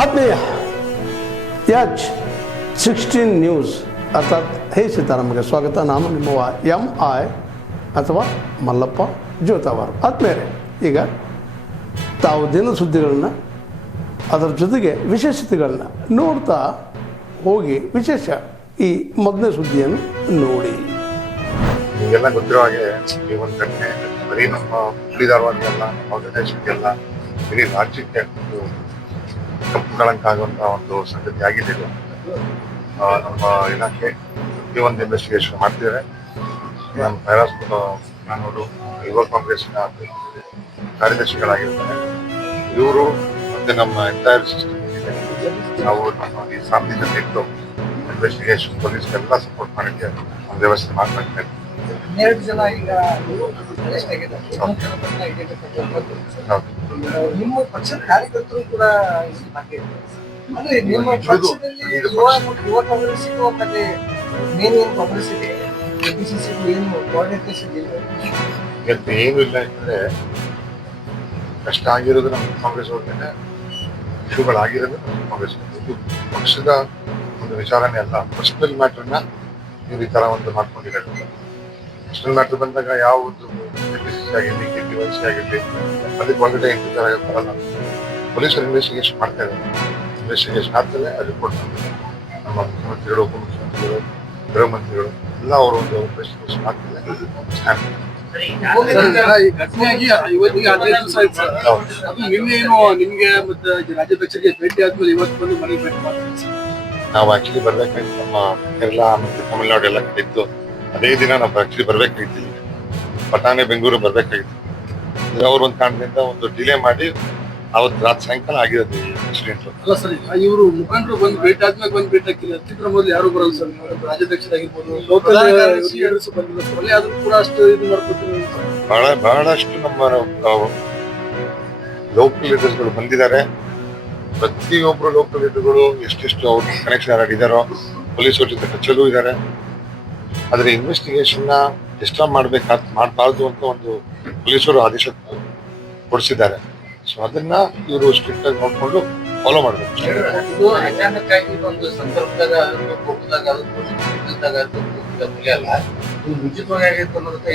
ಆತ್ಮೀಯ H16 news ಅರ್ಥಾತ್ ಹೇ ಸೀತಾರಾಮಗೆ ಸ್ವಾಗತ. ನಾನು ನಿಮ್ಮವ MI ಅಥವಾ ಮಲ್ಲಪ್ಪ ಜೋತಾವಾರ್. ಆತ್ಮೀಯರೇ, ಈಗ ತಾವು ದಿನ ಸುದ್ದಿಗಳನ್ನು ಅದರ ಜೊತೆಗೆ ವಿಶೇಷತೆಗಳನ್ನ ನೋಡ್ತಾ ಹೋಗಿ ವಿಶೇಷ ಈ ಮೊದಲನೇ ಸುದ್ದಿಯನ್ನು ನೋಡಿ. ನಿಮಗೆಲ್ಲ ಗೊತ್ತಿರೋ ಹಾಗೆ ಈ ಒಂದು ಘಟನೆ ಬರೀ ನಮ್ಮ ಹುಬ್ಬಳ್ಳಿ ಧಾರವಾಡಗೆಲ್ಲ ಆರ್ಗನೈಸೇಷನ್ಗೆಲ್ಲ ಇಡೀ ರಾಜ್ಯಕ್ಕೆ ಒಂದು ಕಪ್ಪುಗಳಂಕ ಆಗುವಂತಹ ಒಂದು ಸಂಗತಿ ಆಗಿದೆ. ನಮ್ಮ ಇಲಾಖೆ ಈ ಒಂದು ಇನ್ವೆಸ್ಟಿಗೇಷನ್ ಮಾಡ್ತಿದ್ದಾರೆ. ನಮ್ಮ ಫೈರಾಜ್ ನಾನವರು ಯುವ ಕಾಂಗ್ರೆಸ್ನ ಕಾರ್ಯದರ್ಶಿಗಳಾಗಿರ್ತಾರೆ. ಇವರು ಮತ್ತೆ ನಮ್ಮ ಎಂಟೈರ್ ಸಿಸ್ಟಮ್ ನಾವು ನಮ್ಮ ಈ ಫ್ಯಾಮಿಲಿ ಜೊತೆ ಇಟ್ಟು ಇನ್ವೆಸ್ಟಿಗೇಷನ್ ಪೊಲೀಸ್ಗೆಲ್ಲ ಸಪೋರ್ಟ್ ಮಾಡೋಕ್ಕೆ ಒಂದು ವ್ಯವಸ್ಥೆ ಮಾಡ್ತಾ ಜನ ಈಗ ನಿಮ್ಮ ಪಕ್ಷದ ಕಾರ್ಯಕರ್ತರು ಕೂಡ ಅಂದ್ರೆ ನಿಮ್ಮ ಪಕ್ಷದಲ್ಲಿ ಯುವ ಕಾಂಗ್ರೆಸ್ಸಿಗೂ ಮತ್ತೆ ಮೇನ್ ಏನು ಕಾಂಗ್ರೆಸ್ಸಿಗೆ ಕೆಪಿಸಿಸಿಗೂ ಏನು ಕೋಆರ್ಡಿನೇಷನ್ ಇಲ್ಲ. ಏನು ಇಲ್ಲ ಯಾಕಂದ್ರೆ ಕಷ್ಟ ಆಗಿರೋದು ನಮ್ಮ ಕಾಂಗ್ರೆಸ್ ಅವ್ರಿಗೆ, ಇಶ್ಯೂಗಳಾಗಿರೋದು ನಮ್ಮ ಕಾಂಗ್ರೆಸ್. ಇದು ಪಕ್ಷದ ಒಂದು ವಿಚಾರನೇ ಅಲ್ಲ, ಪರ್ಸನಲ್ ಮ್ಯಾಟರ್ನ ಇವ್ರು ಈ ತರ ಒಂದು ಮಾಡ್ಕೊಂಡಿದ್ದಾರೆ. ಪರ್ಸನಲ್ ಮ್ಯಾಟರ್ ಬಂದಾಗ ಯಾವುದು ಕೆಪಿಸಿಸಿ ಆಗಿರಲಿ KPYC ಆಗಿರಲಿ ಅದಕ್ಕೆ ಒಳಗಡೆ ಇಂಟರ್ ಆಗಕ್ಕೆ ಬರಲ್ಲ. ಪೊಲೀಸರು ಇನ್ವೆಸ್ಟಿಗೇಷನ್ ಮಾಡ್ತಾ ಇದ್ದಾರೆ. ಇನ್ವೆಸ್ಟಿಗೇಷನ್ ಆದ್ಮೇಲೆ ರಿಪೋರ್ಟ್ ಮಾಡ್ತಾರೆ. ನಮ್ಮ ಮುಖ್ಯಮಂತ್ರಿಗಳು, ಉಪಮುಖ್ಯಮಂತ್ರಿಗಳು, ಗೃಹ ಮಂತ್ರಿಗಳು ಎಲ್ಲ ಅವರು ಒಂದು ಇನ್ವೆಸ್ಟಿಗೇಷನ್ ಆದ್ಮೇಲೆ ನಾವು ಆಕ್ಚುಲಿ ಬರ್ಬೇಕಾಗಿತ್ತು. ನಮ್ಮ ಕೇರಳ ಮತ್ತೆ ತಮಿಳ್ನಾಡು ಎಲ್ಲ ಇತ್ತು. ಅದೇ ದಿನ ನಾವು ಆಕ್ಚುಲಿ ಬರ್ಬೇಕಾಗಿತ್ತು. ಪಟಾಣೆ ಬೆಂಗಳೂರು ಬರ್ಬೇಕಾಗಿತ್ತು. ಅವ್ರ ಒಂದು ಕಾರಣದಿಂದ ಒಂದು ಡಿಲೇ ಮಾಡಿ ಅವತ್ತು ರಾತ್ರಿ ಸಾಯಂಕಾಲ ಆಗಿರೋದು ಈ ಆಕ್ಸಿಡೆಂಟ್. ಅಲ್ಲ ಸರ್, ಇವರು ಮುಖಂಡರು ಬಂದು ಭೇಟಿ ಆದ್ಮೇಲೆ ಬಂದು ಭೇಟಿ ಹಾಕಿಲ್ಲ. ಅತ್ಯುತ್ತಮ ಮೊದಲು ಯಾರು ಬರಲ್ಲ ಸರ್. ರಾಜ್ಯಾಧ್ಯಕ್ಷರಾಗಿರ್ಬೋದು, ಲೋಕಲ್ ಲೀಡರ್ಸ್ ಬಂದಿಲ್ಲ ಸರ್. ಒಳ್ಳೆ ಆದ್ರೂ ಕೂಡ ಅಷ್ಟು ಇದು ಮಾಡ್ಕೊಡ್ತೀವಿ. ಬಹಳಷ್ಟು ನಮ್ಮ ಲೋಕಲ್ ಲೀಡರ್ಸ್ಗಳು ಬಂದಿದ್ದಾರೆ. ಪ್ರತಿಯೊಬ್ರು ಲೋಕಲ್ ಲೀಡರ್ಗಳು ಎಷ್ಟೆಷ್ಟು ಅವ್ರ ಕನೆಕ್ಷನ್ ಯಾರು ಇದ್ದಾರೋ ಪೊಲೀಸರ ಜೊತೆ ಟಚ್ಚಲ್ಲೂ ಇದ್ದಾರೆ. ಆದ್ರೆ ಇನ್ವೆಸ್ಟಿಗೇಷನ್ ನ ಡಿಸ್ಟರ್ಬ್ ಮಾಡಬಾರ್ದು ಅಂತ ಒಂದು ಪೊಲೀಸರು ಆದೇಶ ಕೊಡಿಸಿದ್ದಾರೆ. ಸೊ ಅದನ್ನ ಇವರು ಸ್ಟ್ರಿಕ್ಟ್ ಆಗಿ ನೋಡ್ಕೊಂಡು ಫಾಲೋ ಮಾಡಬೇಕು. ಒಂದು ಸಂದರ್ಭದಾಗ ಮುಂಚಿತವಾಗಿ ಆಗೈತೆ ಅನ್ನೋದಕ್ಕೆ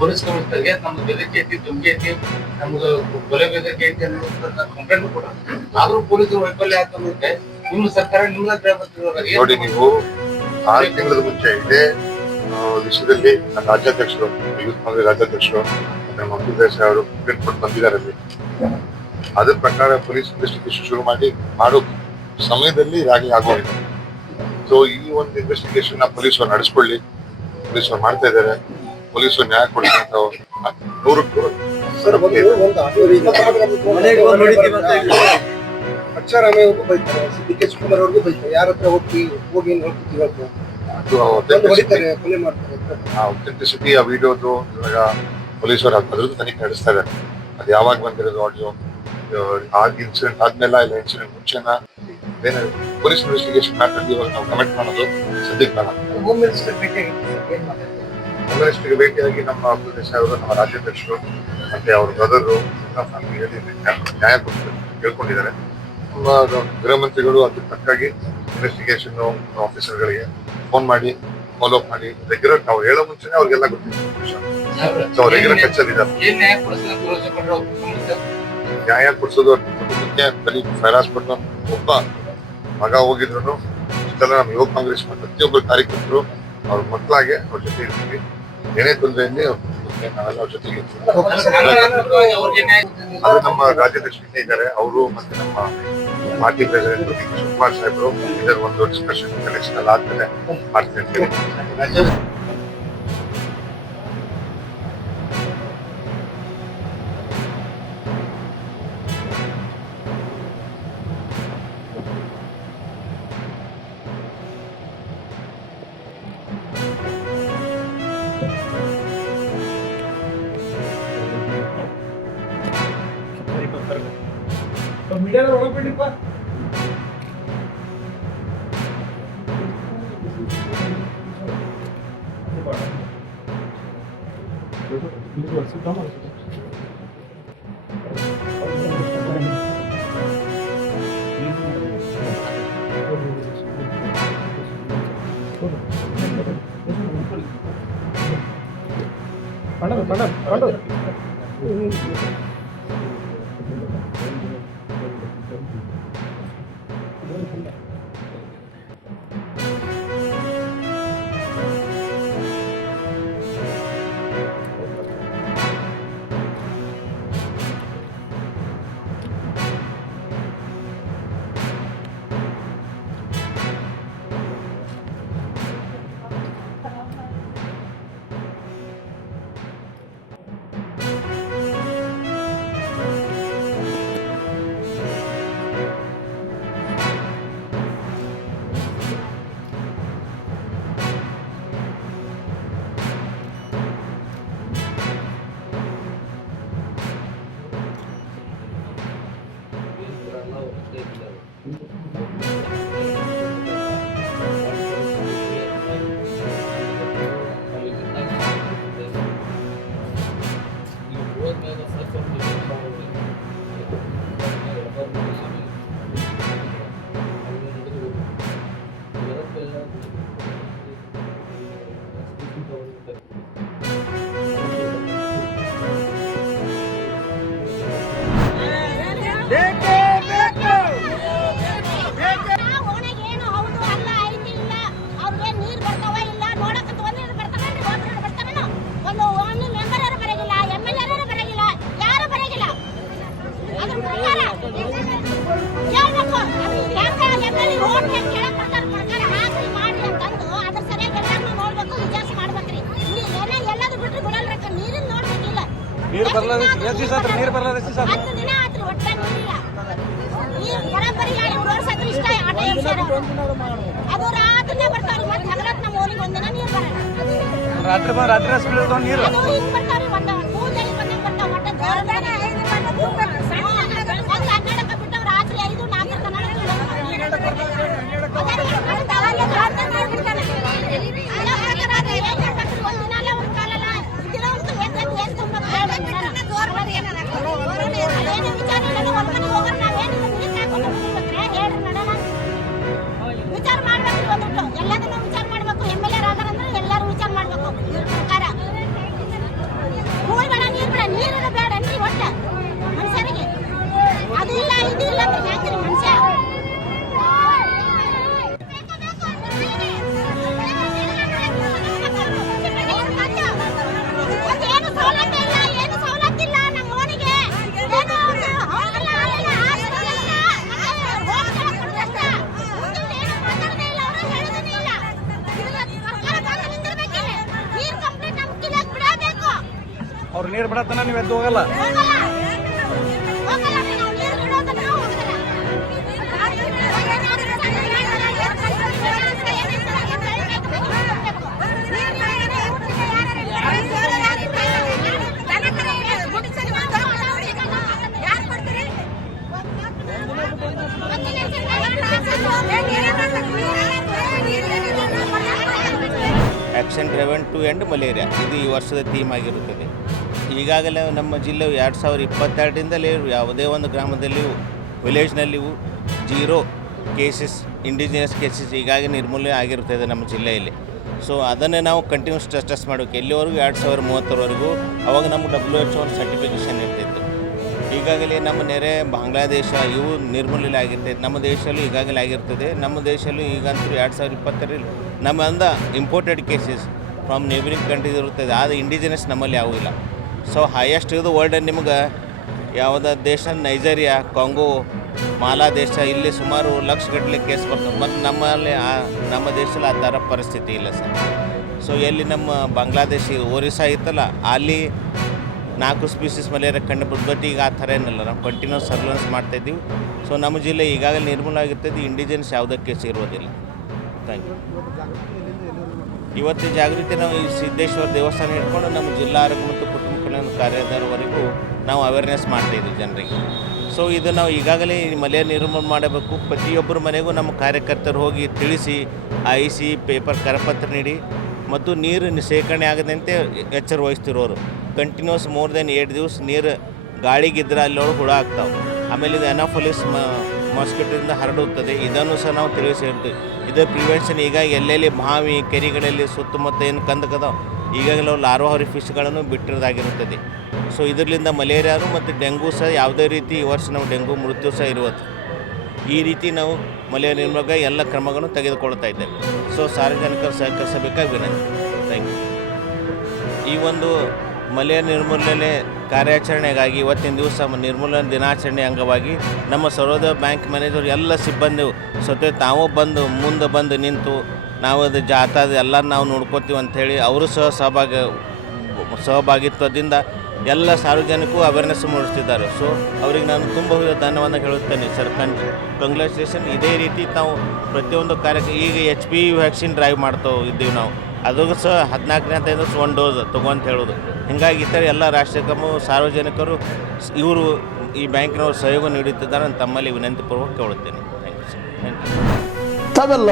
ಪೊಲೀಸ್ ಕಮಿಷನರ್ಗೆ ನಮ್ದು ಬೆದರಿಕೆ ಐತಿ, ಧಮಕಿ ಐತಿ, ನಮ್ದು ಕೊಲೆ ಬೆದರಿಕೆ ಐತಿ ಅನ್ನೋದನ್ನ ಕಂಪ್ಲೇಂಟ್ ಕೂಡ. ಆದ್ರೂ ಪೊಲೀಸರು ವೈಫಲ್ಯ ಆಯ್ತು ಅನ್ನೋದಕ್ಕೆ ನಿಮ್ಮ ಸರ್ಕಾರ ನಿಮ್ಗೆ ನೋಡಿ, ನೀವು 6 ತಿಂಗಳ ಮುಂಚೆ ಇದೇ ವಿಷಯದಲ್ಲಿ ನನ್ನ ರಾಜ್ಯಾಧ್ಯಕ್ಷರು, ಯೂತ್ ಕಾಂಗ್ರೆಸ್ ರಾಜ್ಯಾಧ್ಯಕ್ಷರು ನಮ್ಮ ಅಬ್ದುಲ್ ಅವರು ಕಂಪ್ಲೇಂಟ್ ಕೊಟ್ಟು ಬಂದಿದ್ದಾರೆ. ಅದ್ರ ಪ್ರಕಾರ ಪೊಲೀಸ್ ಇನ್ವೆಸ್ಟಿಗೇಷನ್ ಶುರು ಮಾಡೋ ಸಮಯದಲ್ಲಿ ಇದಾಗಲಿ ಆಗೋಗಿದೆ. ಸೊ ಈ ಒಂದು ಇನ್ವೆಸ್ಟಿಗೇಷನ್ ನ ಪೊಲೀಸರು ನಡೆಸ್ಕೊಳ್ಳಿ. ಪೊಲೀಸರು ಮಾಡ್ತಾ ಇದ್ದಾರೆ. ಪೊಲೀಸರು ನ್ಯಾಯ ಕೊಡ್ಲಿ ಅಂತ 100ಕ್ಕೆ ಅಕ್ಷರಾಮಯ್ಯವ್ರಿಗೂ ಬೈತಾರೆ, DK ಶಿವಕುಮಾರ್ ಅವ್ರಿಗೂ ಬೈತಾರೆ. ಯಾರ ಹತ್ರ ಹೋಗಿ ಹೇಳ್ಕೊತೀವಿ ಅಥೆಂಟಿಸಿಟಿ ಆ ವಿಡಿಯೋದು ಇವಾಗ ಪೊಲೀಸರು ಅದ್ರದ್ದು ತನಿಖೆ ನಡೆಸ್ತಾ ಇದ್ದಾರೆ. ಅದು ಯಾವಾಗ ಬಂದಿರೋದು ಆಡಿಯೋ, ಇನ್ಸಿಡೆಂಟ್ ಆದ್ಮೇಲೆ ಇಲ್ಲ ಇನ್ಸಿಡೆಂಟ್ ಮುಂಚೆನಾ, ಬೇರೆ ಪೊಲೀಸ್ ಇನ್ವೆಸ್ಟಿಗೇಷನ್ ಮ್ಯಾಟರ್ ಇವಾಗ ನಾವು ಕಮೆಂಟ್ ಮಾಡೋದು ಸದ್ಯಕ್ಕೆ ಬೇಡ. ಹೋಮ್ ಮಿನಿಸ್ಟರ್ ಭೇಟಿಯಾಗಿ ನಮ್ಮ ಅಬ್ದುಲ್ ದೇಸಾಯಿ ಅವರು, ನಮ್ಮ ರಾಜ್ಯಾಧ್ಯಕ್ಷರು ಮತ್ತೆ ಅವ್ರ ಬ್ರದರು ಫ್ಯಾಮಿಲಿ ನ್ಯಾಯ ಕೇಳ್ಕೊಂಡಿದ್ದಾರೆ. ನಮ್ಮ ಗೃಹ ಮಂತ್ರಿಗಳು ಅದಕ್ಕೆ ತಕ್ಕಾಗಿ ಇನ್ವೆಸ್ಟಿಗೇಷನ್ ಆಫೀಸರ್ಗಳಿಗೆ ಫೋನ್ ಮಾಡಿ ಫಾಲೋ ಅಪ್ ಮಾಡಿ ರೆಗ್ಯುಲರ್ ನಾವು ಹೇಳೋ ಮುಂಚೆನೆ ಅವ್ರಿಗೆಲ್ಲ ಗೊತ್ತಿದೆ. ರೆಗ್ಯುಲರ್ ಟಚ್ಚಲ್ಲಿದ್ದಾರೆ. ನ್ಯಾಯ ಕೊಡಿಸೋದು ಕುಟುಂಬಕ್ಕೆ ಬರೀ ಫೈರಾಜ್ ಪಟ್ಟ ಒಬ್ಬ ಮಗ ಹೋಗಿದ್ರು ಇಷ್ಟೆಲ್ಲ ನಮ್ಮ ಯುವ ಕಾಂಗ್ರೆಸ್ ಪ್ರತಿಯೊಬ್ಬರು ಕಾರ್ಯಕರ್ತರು ಅವ್ರ ಮಕ್ಕಳಾಗೆ ಅವ್ರ ಜೊತೆ ಇರ್ತೀವಿ. ಏನೇ ತೊಂದರೆಯಲ್ಲಿ ನಾವೆಲ್ಲ ಅವ್ರ ಜೊತೆಗೆ ಇರ್ತೀವಿ. ಅದು ನಮ್ಮ ರಾಜ್ಯಾಧ್ಯಕ್ಷರು ಇದ್ದಾರೆ, ಅವರು ಮತ್ತೆ ನಮ್ಮ ಪಾರ್ಟಿ ಪ್ರೆಸಿಡೆಂಟ್ DK ಶಿವಕುಮಾರ್ ಸಾಹೇಬರು ಇದರ ಒಂದು ಡಿಸ್ಕಷನ್ ಕಲೆಕ್ಷನ್ ಎಲ್ಲ ಆದ್ಮೇಲೆ ಮಾಡ್ತೀನಿ. ಮೀಡಿಯಾದ ಒಳಪಟ್ಟಿಪ್ಪ ಏನು ಹೌದು ಅಲ್ಲ ಐತಿ ಇಲ್ಲ ಅವ್ರಿಗೆ ನೀರ್ ಬರ್ತಾವ ಇಲ್ಲ ನೋಡಕಂತ ಒಂದ್ ಬರ್ತಾವೇನ್ರಿ ಒಬ್ರು ಬರ್ತಾವೇನೋ ಒಂದು ಓಣಿ ಮೆಂಬರ್ ಯಾರು ಬರಗಿಲ್ಲ MLA ಯಾರು ಬರಗಿಲ್ಲ ಯಾರು ಬರಗಿಲ್ಲ ಅದ್ರ ಪ್ರಕಾರ ಹೇಳ್ಬೇಕು ಯಾಕೆ MLA ಓಟ್ ಕೇಳಕ್ ಬರ್ತಾರ ಪ್ರಕಾರ ಹಾಕ್ರಿ ಮಾಡ್ರಿ ಅಂತಂದು ಅದ್ರ ಸರಿಯಾಗಿ ಎಲ್ಲಾರನ್ನೂ ನೋಡ್ಬೇಕು ವಿಚಾರಿಸಿ ಮಾಡ್ಬೇಕ್ರಿ ಏನೇ ಎಲ್ಲಾದ್ರು ಬಿಟ್ರಿ ಬಿಡಲ್ರಕ್ಕ ನೀರಿನ ನೋಡ್ಬೇಕಿಲ್ಲ ನೀರು ಬರಲ್ಲ ನೀರು ಬರಲ್ಲ 10 ದಿನ ಆತ್ರಿ ಒಟ್ಟ ನೀರಿಲ್ಲ ಈ ಬರಬರಿ 2 ವರ್ಷ ಆದ್ರೂ ಇಷ್ಟ ಆಟ ಅದು ರಾತ್ರಿನೇ ಬರ್ತಾವ್ರಿ ಮತ್ತೆ ಹಗಲತ್ ನಮ್ಮ ಊರಿಗೆ ಒಂದಿನ ನೀರು ಬರಲ್ಲ ರಾತ್ರಿ ಸ್ಪೀಡ್ ನೀರು ಅದು ಹಿಂಗ್ ಬರ್ತಾವ್ರಿ ಒಂದು ಪೂಜೆಗೆ ಬಂದಂಗೆ ಬರ್ತಾವ ಮಟ್ಟ ಕನ್ನಡಕ ಬಿಟ್ಟವ್ ರಾತ್ರಿ 5-4 ವಿಚಾರ ಮಾಡ್ಬೇಕು ಬಂದ್ಬಿಟ್ಟು ಎಲ್ಲದನ್ನು ವಿಚಾರ ಮಾಡ್ಬೇಕು MLA ಆದಾರಂದ್ರೆ ಎಲ್ಲರೂ ವಿಚಾರ ಮಾಡ್ಬೇಕು ಇವ್ರ ಪ್ರಕಾರ ಹೂಗಳ ನೀರು ಬೇಡ ನೀ ಒಟ್ಟ ಮನುಷ್ಯರಿಗೆ ಅದು ಇಲ್ಲ ಇದು ಇಲ್ಲ ಅಂದ್ರೆ ಹೆಂಗ್ರಿ ಮನುಷ್ಯ ಏನು ಸೌಲಭ್ಯ ಇಲ್ಲ ಏನು ಸವಲತ್ತು ಇಲ್ಲ ನಮ್ಮ ಓಣಿಗೆ ಏನು ಅವ್ರು ನೀರು ಬಿಡತ್ತನ ನೀವು ಎದ್ದು ಹೋಗಲ್ಲ action driven to end malaria ಇದು ಈ ವರ್ಷದ ಥೀಮ್ ಆಗಿರುತ್ತದೆ. ಈಗಾಗಲೇ ನಮ್ಮ ಜಿಲ್ಲೆಯು 2022ರಿಂದಲೇ ಯಾವುದೇ ಒಂದು ಗ್ರಾಮದಲ್ಲಿಯೂ ವಿಲೇಜ್ನಲ್ಲಿಯೂ 0 ಕೇಸಸ್ ಇಂಡಿಜಿನಿಯಸ್ ಕೇಸಸ್ ಈಗಾಗಲೇ ನಿರ್ಮೂಲನೆ ಆಗಿರುತ್ತದೆ ನಮ್ಮ ಜಿಲ್ಲೆಯಲ್ಲಿ. ಸೊ ಅದನ್ನೇ ನಾವು ಕಂಟಿನ್ಯೂಸ್ ಟೆಸ್ಟ್ ಮಾಡಬೇಕು ಎಲ್ಲಿವರೆಗೂ 2030ವರೆಗೂ. ಅವಾಗ ನಮ್ಗೆ WHO ಸರ್ಟಿಫಿಕೇಷನ್ ಇರ್ತಿತ್ತು. ಈಗಾಗಲೇ ನಮ್ಮ ನೆರೆ ಬಾಂಗ್ಲಾದೇಶ ಇವು ನಿರ್ಮೂಲನೆ ಆಗಿರ್ತದೆ. ನಮ್ಮ ದೇಶದಲ್ಲೂ ಈಗಾಗಲೇ ಆಗಿರ್ತದೆ. ನಮ್ಮ ದೇಶದಲ್ಲೂ ಈಗಂತೂ 2020ರಲ್ಲಿ ನಮ್ಮಿಂದ imported cases from neighbouring countries ಇರುತ್ತದೆ. ಆದರೆ ಇಂಡಿಜಿನಸ್ ನಮ್ಮಲ್ಲಿ ಯಾವೂ ಇಲ್ಲ. ಸೊ ಹೈಯೆಸ್ಟ್ ಇದು ವರ್ಲ್ಡ್ ನಿಮ್ಗೆ ಯಾವುದ ದೇಶ ನೈಜೀರಿಯಾ, ಕಾಂಗೋ, ಮಾಲಾ ದೇಶ ಇಲ್ಲಿ ಸುಮಾರು ಲಕ್ಷಗಟ್ಟಲೆ ಕೇಸ್ ಬರ್ತವೆ. ಮತ್ತು ನಮ್ಮಲ್ಲಿ ನಮ್ಮ ದೇಶದಲ್ಲಿ ಆ ಥರ ಪರಿಸ್ಥಿತಿ ಇಲ್ಲ ಸರ್. ಸೊ ಎಲ್ಲಿ ನಮ್ಮ ಬಾಂಗ್ಲಾದೇಶ ಒರಿಸ್ಸಾ ಇತ್ತಲ್ಲ ಅಲ್ಲಿ 4 ಸ್ಪೀಸೀಸ್ ಮಲೇರಿಯಾ ಕಂಡು ಬಟ್ ಈಗ ಆ ಥರ ಏನಿಲ್ಲ. ನಾವು ಕಂಟಿನ್ಯೂಸ್ ಸರ್ವೆಲೆನ್ಸ್ ಮಾಡ್ತಾಯಿದ್ದೀವಿ. ಸೊ ನಮ್ಮ ಜಿಲ್ಲೆ ಈಗಾಗಲೇ ನಿರ್ಮೂಲ ಆಗಿರ್ತದೆ. ಇಂಡಿಜಿನಸ್ ಯಾವುದೇ ಕೇಸ್ ಇರೋದಿಲ್ಲ. Thank you. ಇವತ್ತು ಜಾಗೃತಿ ನಾವು ಈ ಸಿದ್ದೇಶ್ವರ ದೇವಸ್ಥಾನ ಹಿಡ್ಕೊಂಡು ನಮ್ಮ ಜಿಲ್ಲಾ ಆರೋಗ್ಯ ಮತ್ತು ಕುಟುಂಬ ಕಲ್ಯಾಣ ಕಾರ್ಯದವರೆಗೂ ನಾವು ಅವೇರ್ನೆಸ್ ಮಾಡ್ತಾಯಿದ್ವಿ ಜನರಿಗೆ. ಸೊ ಇದು ನಾವು ಈಗಾಗಲೇ ಮಲೇರಿಯಾ ನಿರ್ಮೂಲನೆ ಮಾಡಬೇಕು. ಪ್ರತಿಯೊಬ್ಬರ ಮನೆಗೂ ನಮ್ಮ ಕಾರ್ಯಕರ್ತರು ಹೋಗಿ ತಿಳಿಸಿ IC ಪೇಪರ್ ಕರಪತ್ರ ನೀಡಿ ಮತ್ತು ನೀರು ಶೇಖರಣೆ ಆಗದಂತೆ ಎಚ್ಚರ ವಹಿಸ್ತಿರೋರು. ಕಂಟಿನ್ಯೂಸ್ ಮೋರ್ ದೆನ್ 8 ದಿವಸ ನೀರು ಗಾಳಿಗಿದ್ರೆ ಅಲ್ಲೊಳಗೆ ಹುಳ ಆಗ್ತಾವೆ. ಆಮೇಲೆ ಇದು ಅನಾಫಲಿಸ್ ಮಾಸ್ಕಿಟೋದಿಂದ ಹರಡುತ್ತದೆ. ಇದನ್ನು ಸಹ ನಾವು ತಿಳಿಸಿ ಹೇಳ್ತೀವಿ. ಇದರ ಪ್ರಿವೆನ್ಷನ್ ಈಗ ಎಲ್ಲೆಲ್ಲಿ ಬಾವಿ ಕೆರೆಗಳಲ್ಲಿ ಸುತ್ತಮುತ್ತ ಏನು ಕಂದಕದಾವೆ ಈಗಾಗಲೇ ನಾವು ಲಾರ್ವಾಹಾರಿ ಫಿಶ್ಗಳನ್ನು ಬಿಟ್ಟಿರೋದಾಗಿರುತ್ತದೆ. ಸೊ ಇದರಿಂದ ಮಲೇರಿಯಾನು ಮತ್ತು ಡೆಂಗೂ ಸಹ ಯಾವುದೇ ರೀತಿ ಈ ವರ್ಷ ನಾವು ಡೆಂಗೂ ಮೃತ್ಯು ಸಹ ಇರುವುದು. ಈ ರೀತಿ ನಾವು ಮಲೇರಿಯಾ ನಿರ್ಮೂಲನೆ ಎಲ್ಲ ಕ್ರಮಗಳನ್ನು ತೆಗೆದುಕೊಳ್ತಾ ಇದ್ದೇವೆ. ಸೊ ಸಾರ್ವಜನಿಕರು ಸಹಕರಿಸಬೇಕಾಗಿ ವಿನಂತಿ. Thank you. ಈ ಒಂದು ಮಲೇರಿಯಾ ನಿರ್ಮೂಲನೆ ಕಾರ್ಯಾಚರಣೆಗಾಗಿ ಇವತ್ತಿನ ದಿವಸ ನಿರ್ಮೂಲನೆ ದಿನಾಚರಣೆ ಅಂಗವಾಗಿ ನಮ್ಮ ಸರ್ವೋದಯ ಬ್ಯಾಂಕ್ ಮ್ಯಾನೇಜರ್ ಎಲ್ಲ ಸಿಬ್ಬಂದಿ ಸ್ವತಃ ತಾವು ಮುಂದೆ ಬಂದು ನಿಂತು ನಾವು ಅದು ಜಾಥಾದ ಎಲ್ಲ ನಾವು ನೋಡ್ಕೋತೀವಿ ಅಂಥೇಳಿ ಅವರು ಸಹ ಸಹಭಾಗಿತ್ವದಿಂದ ಎಲ್ಲ ಸಾರ್ವಜನಿಕರು ಅವೇರ್ನೆಸ್ ಮೂಡಿಸ್ತಿದ್ದಾರೆ. ಸೊ ಅವರಿಗೆ ನಾನು ತುಂಬ ಧನ್ಯವಾದ ಹೇಳುತ್ತೇನೆ ಸರ್. ಕಂಗ್ರ್ಯಾಚುಲೇಷನ್. ಇದೇ ರೀತಿ ನಾವು ಪ್ರತಿಯೊಂದು ಕಾರ್ಯಕ್ರಮ ಈಗ HPV ವ್ಯಾಕ್ಸಿನ್ ಡ್ರೈವ್ ಮಾಡ್ತಾ ಇದ್ದೀವಿ ನಾವು. ಅದಕ್ಕೂ ಸಹ 14ನೇ ಹಂತದಿಂದ 1 ಡೋಸ್ ತೊಗೊಂತ ಹೇಳೋದು. ಹೀಗಾಗಿ ಈ ಥರ ಎಲ್ಲ ರಾಷ್ಟ್ರೀಯ ಸಾರ್ವಜನಿಕರು ಇವರು ಈ ಬ್ಯಾಂಕಿನವರು ಸಹಯೋಗ ನೀಡುತ್ತಿದ್ದಾರೆ ಅಂತ ತಮ್ಮಲ್ಲಿ ವಿನಂತಿಪೂರ್ವಕ ಕೇಳುತ್ತೇನೆ. Thank you sir. Thank you. ತಾವೆಲ್ಲ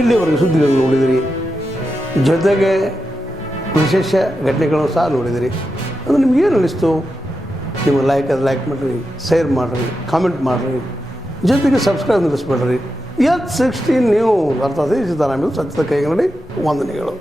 ಇಲ್ಲಿವರೆಗೆ ಸುದ್ದಿಗಳನ್ನು ನೋಡಿದಿರಿ, ಜೊತೆಗೆ ವಿಶೇಷ ಘಟನೆಗಳನ್ನು ಸಹ ನೋಡಿದಿರಿ. ಅದು ನಿಮ್ಗೆ ಏನು ಅನ್ನಿಸ್ತು? ನಿಮ್ಮ ಲೈಕ್ ಮಾಡಿರಿ, ಶೇರ್ ಮಾಡಿರಿ, ಕಾಮೆಂಟ್ ಮಾಡಿರಿ, ಜೊತೆಗೆ ಸಬ್ಸ್ಕ್ರೈಬ್ ನಿಲ್ಲಿಸ್ಬೇಡ್ರಿ. H16 ನ್ಯೂಸ್ ಅರ್ಥಾತ್ ಸಿದ್ದರಾಮಯ್ಯ ಸತ್ಯದ ಕೈಗನ್ನಡಿ ವಂದನೆಗಳು.